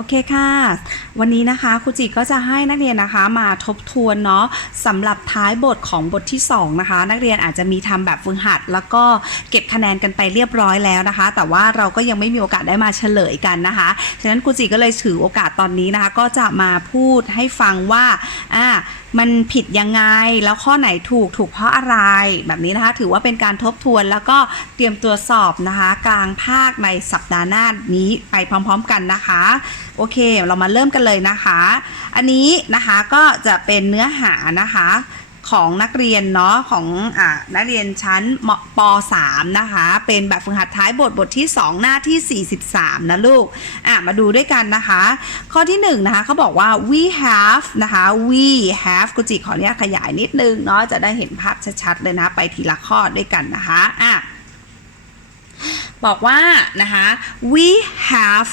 โอเคค่ะ วันนี้นะคะครูจิก็จะให้นักเรียนนะคะมาทบทวนเนาะสำหรับท้ายบทของบทที่ 2 นะคะ นักเรียนอาจจะมีทำแบบฝึกหัด แล้วก็เก็บคะแนนกันไปเรียบร้อยแล้วนะคะ แต่ว่าเราก็ยังไม่มีโอกาสได้มาเฉลยกันนะคะฉะนั้นครูจิก็เลยถือโอกาสตอนนี้นะคะ ก็จะมาพูดให้ฟังว่าอ่ามันผิดยังไง แล้วข้อไหนถูกถูกเพราะอะไรแบบนี้นะคะ ถือว่าเป็นการทบทวนแล้วก็เตรียมตัวสอบนะคะ กลางภาคในสัปดาห์หน้านี้ไปพร้อม ๆ กันนะคะ โอเค เรามาเริ่มกันเลยนะคะ อันนี้นะคะก็จะเป็นเนื้อหานะคะ ของนักเรียนเนาะของอนักเรียนชั้นป .3 นะคะ เป็นแบบฝึกหัดท้ายบทบทที่ 2 หน้าที่ 43 นะลูกอะมาดูด้วยกันนะคะ ข้อที่1นะคะเขาบอกว่า we have นะคะ we have กุจิขออนุญาตขยายนิดนึงเนาะจะได้เห็นภาพชัดๆเลยนะ ไปทีละข้อด้วยกันนะคะอะบอกว่านะคะ we have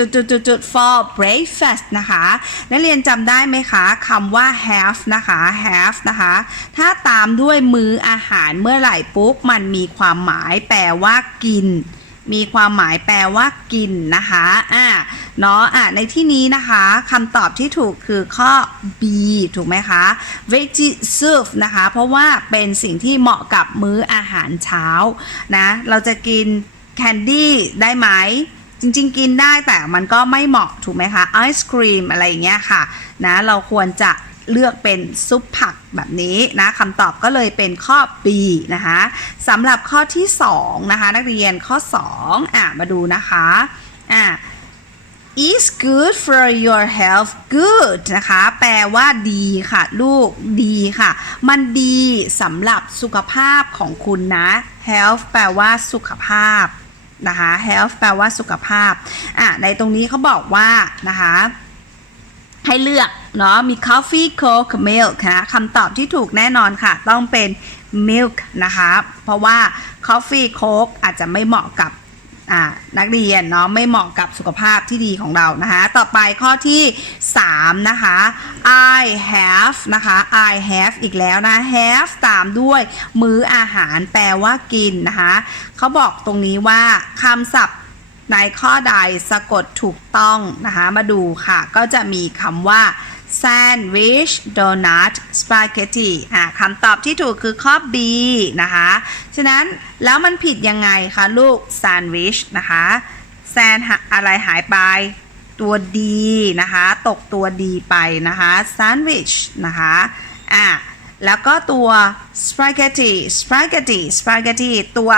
จุดจุดจุดจุด for breakfast นะคะ นักเรียนจำได้ไหมคะคำว่า have นะคะ have นะคะ ถ้าตามด้วยมื้ออาหารเมื่อไหร่ปุ๊บ มันมีความหมายแปลว่ากิน มีความหมายแปลว่ากินนะคะอะเนาะอะในที่นี้นะคะคำตอบที่ถูกคือข้อ B ถูกไหมคะ veggie soup นะคะ เพราะว่าเป็นสิ่งที่เหมาะกับมื้ออาหารเช้านะ เราจะกินแคนดี้ได้ไหม จริงๆ กินได้แต่มันก็ไม่เหมาะถูกไหมคะไอศครีมอะไรอย่างเงี้ยค่ะนะเราควรจะเลือกเป็นซุปผักแบบนี้นะคำตอบก็เลยเป็นข้อ B นะคะสำหรับข้อที่ 2 นะคะ นักเรียนข้อ 2 อะ มาดูนะคะอะ is good for your health good นะคะ แปลว่าดีค่ะ ลูกดีค่ะ มันดีสำหรับสุขภาพของคุณนะ health แปลว่าสุขภาพ นะคะ health แปลว่าสุขภาพอะในตรงนี้เขาบอกว่านะคะให้เลือกเนาะมี coffee coke milk นะคำตอบที่ถูกแน่นอนค่ะ ต้องเป็น milk นะคะ เพราะว่า coffee coke อาจจะไม่เหมาะกับ นักเรียนเนาะไม่เหมาะกับสุขภาพที่ดีของเรานะคะต่อไปข้อที่ 3 นะคะ I have นะคะ I have อีกแล้วนะ have ตามด้วยมื้ออาหารแปลว่ากินนะคะเขาบอกตรงนี้ว่าคำศัพท์ในข้อใดสะกดถูกต้องนะคะมาดูค่ะ ก็จะมีคำว่า sandwich donut spaghetti อะคำตอบที่ถูกคือข้อ B นะคะ ฉะนั้นแล้วมันผิดยังไงคะลูก sandwich นะคะแซนอะไรหายไป ตัวดีนะคะ ตกตัวดีไปนะคะ sandwich นะคะ อะ แล้วก็ตัว spaghetti spaghetti spaghetti ตัว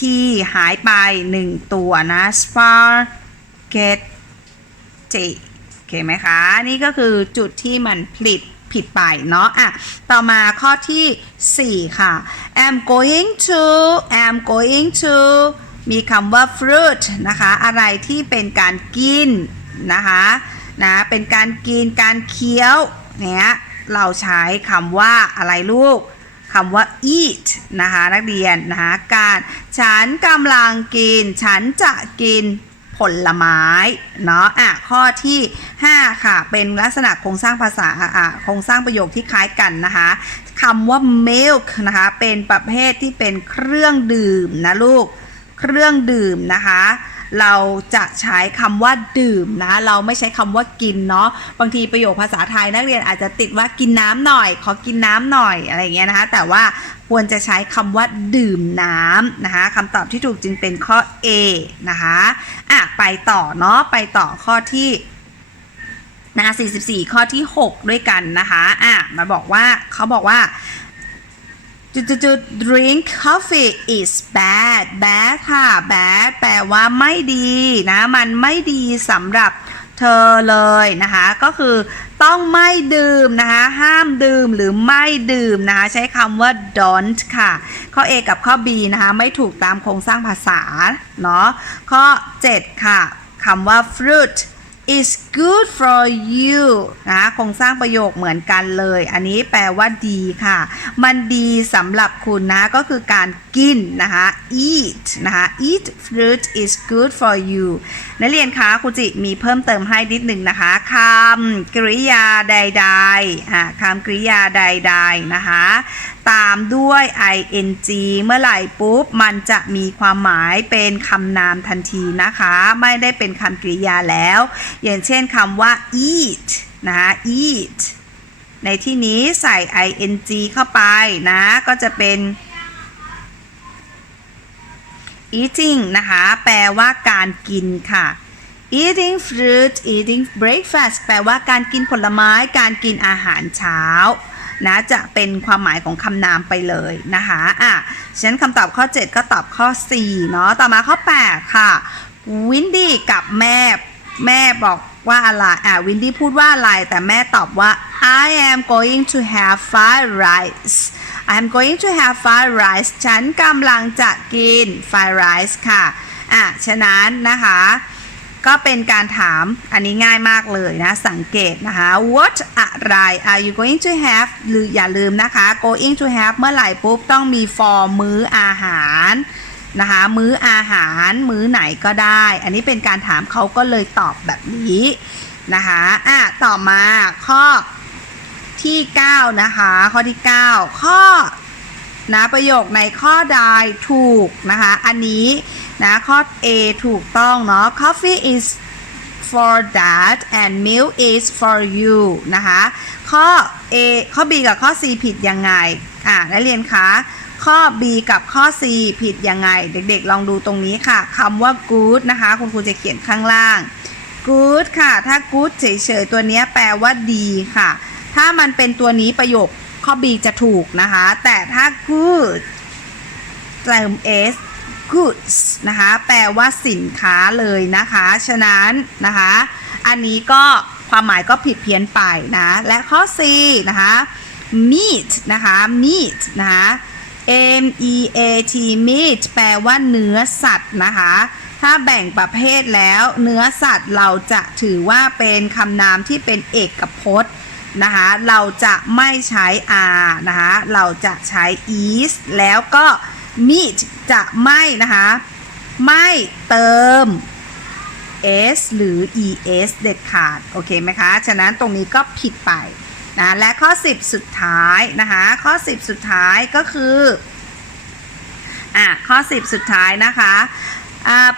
ที่หายไป 1 ตัวนะ spaghetti เคไหมคะ นี่ก็คือจุดที่มันผิดผิดไปเนาะอะต่อมาข้อที่ 4 ค่ะ am going to am going to มีคำว่า fruit นะคะ อะไรที่เป็นการกินนะคะนะเป็นการกินการเคี้ยวเนี้ยเราใช้คำว่าอะไรลูกคำว่า eat นะคะนักเรียนนะคะการฉันกำลังกิน ฉันจะกิน ผลไม้เนาะอะข้อที่ 5 ค่ะ เป็นลักษณะโครงสร้างภาษาอะโครงสร้างประโยคที่คล้ายกันนะคะคำว่า milk นะคะเป็นประเภทที่เป็นเครื่องดื่มนะลูกเครื่องดื่มนะคะ เราจะใช้คำว่าดื่มนะ เราไม่ใช้คำว่ากินเนาะบางทีประโยคภาษาไทยนักเรียนอาจจะติดว่ากินน้ำหน่อย ขอกินน้ำหน่อยอะไรเงี้ยนะคะ แต่ว่าควรจะใช้คำว่าดื่มน้ำนะคะคำตอบที่ถูกจึงเป็นข้อ A นะคะอะไปต่อเนาะไปต่อข้อที่นะ44 ข้อที่ 6 ด้วยกันนะคะอะมาบอกว่าเขาบอกว่า จุดจุดจุด drink coffee is bad bad ค่ะ bad แปลว่าไม่ดีนะ มันไม่ดีสำหรับเธอเลยนะคะ ก็คือต้องไม่ดื่มนะคะ ห้ามดื่มหรือไม่ดื่มนะคะ ใช้คำว่า don't ค่ะ ข้อ A กับข้อ B นะคะ ไม่ถูกตามโครงสร้างภาษา เนาะข้อ 7 ค่ะคำว่า fruit is good for you นะโครงสร้างประโยคเหมือนกันเลย อันนี้แปลว่าดีค่ะ มันดีสำหรับคุณนะก็คือการกินนะคะ eat นะคะ eat fruit is good for you นักเรียนคะครูจิมีเพิ่มเติมให้นิดหนึ่งนะคะคำกริยาใดๆอ่าคำกริยาใดๆนะคะ ตามด้วย ing เมื่อไหร่ปุ๊บ มันจะมีความหมายเป็นคำนามทันทีนะคะ ไม่ได้เป็นคำกริยาแล้ว อย่างเช่นคำว่า eat นะคะ eat ในที่นี้ใส่ ing เข้าไปนะ ก็จะเป็น eating นะคะ แปลว่าการกินค่ะ eating fruit eating breakfast แปลว่าการกินผลไม้ การกินอาหารเช้านะจะเป็นความหมายของคำนามไปเลยนะคะอะฉะนั้นคำตอบข้อ 7 ก็ตอบข้อ 4 เนาะ ต่อมาข้อ 8 ค่ะ วินดี้กับแม่ แม่บอกว่าอะไร อะ วินดี้พูดว่าอะไร แต่แม่ตอบว่า I am going to have fried rice I'm going to have fried rice ฉันกำลังจะกิน fried rice ค่ะ อะ ฉะนั้นนะคะ ก็เป็นการถาม อันนี้ง่ายมากเลยนะ สังเกตนะคะ what อะไร are you going to have หรืออย่าลืมนะคะ going to have เมื่อไหร่ปุ๊บ ต้องมี for มื้ออาหารนะคะมื้ออาหารมื้อไหนก็ได้ อันนี้เป็นการถามเขาก็เลยตอบแบบนี้นะคะอะต่อมาข้อ ที่ 9 นะคะ ข้อที่ 9 ข้อนะประโยคในข้อใดถูกนะคะ อันนี้นะข้อ A ถูกต้องเนาะ coffee is for dad and milk is for you นะคะ ข้อ A ข้อ B กับข้อ C ผิดยังไง อะนักเรียนคะข้อ B กับข้อ C ผิดยังไง เด็กๆ ลองดูตรงนี้ค่ะคำว่า good นะคะ คุณครูจะเขียนข้างล่าง good ค่ะ ถ้า good เฉยๆ ตัวนี้แปลว่าดีค่ะ ถ้ามันเป็นตัวนี้ประโยคข้อ B จะถูกนะคะ แต่ถ้า good เติม s goods นะคะ แปลว่าสินค้าเลยนะคะ ฉะนั้นนะคะ อันนี้ก็ความหมายก็ผิดเพี้ยนไปนะ และข้อ C นะคะ meat นะคะ meat นะคะ M E A T meat แปลว่าเนื้อสัตว์นะคะ ถ้าแบ่งประเภทแล้ว เนื้อสัตว์เราจะถือว่าเป็นคำนามที่เป็นเอกพจน์ นะคะเราจะไม่ใช้ r นะคะเราจะใช้ is แล้วก็ meat จะไม่นะคะไม่เติม s หรือ es เด็ดขาด โอเคไหมคะ ฉะนั้นตรงนี้ก็ผิดไปนะและข้อ 10 สุดท้ายนะคะข้อ 10 สุดท้ายก็คืออะข้อ 10 สุดท้ายนะคะ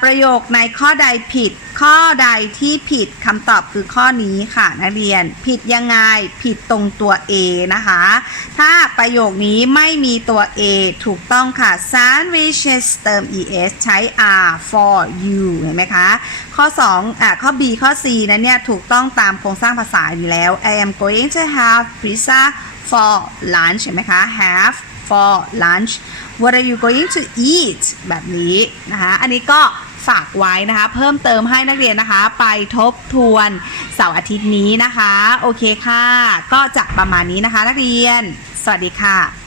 ประโยคในข้อใดผิด ข้อใดที่ผิดคำตอบคือข้อนี้ค่ะนักเรียนผิดยังไงผิดตรงตัว A นะคะ ถ้าประโยคนี้ไม่มีตัว A ถูกต้องค่ะ sandwiches เติม es ใช้ r for you เห็นไหมคะ ข้อ2อะข้อ B ข้อ C นั้นเนี่ยถูกต้องตามโครงสร้างภาษาอยู่แล้ว I am going to have pizza for lunch เห็นไหมคะ have for lunch what are you going to eat แบบนี้นะคะ อันนี้ก็ฝากไว้นะคะ เพิ่มเติมให้นักเรียนนะคะ ไปทบทวนเสาร์อาทิตย์นี้นะคะ โอเคค่ะ ก็จะประมาณนี้นะคะนักเรียน สวัสดีค่ะ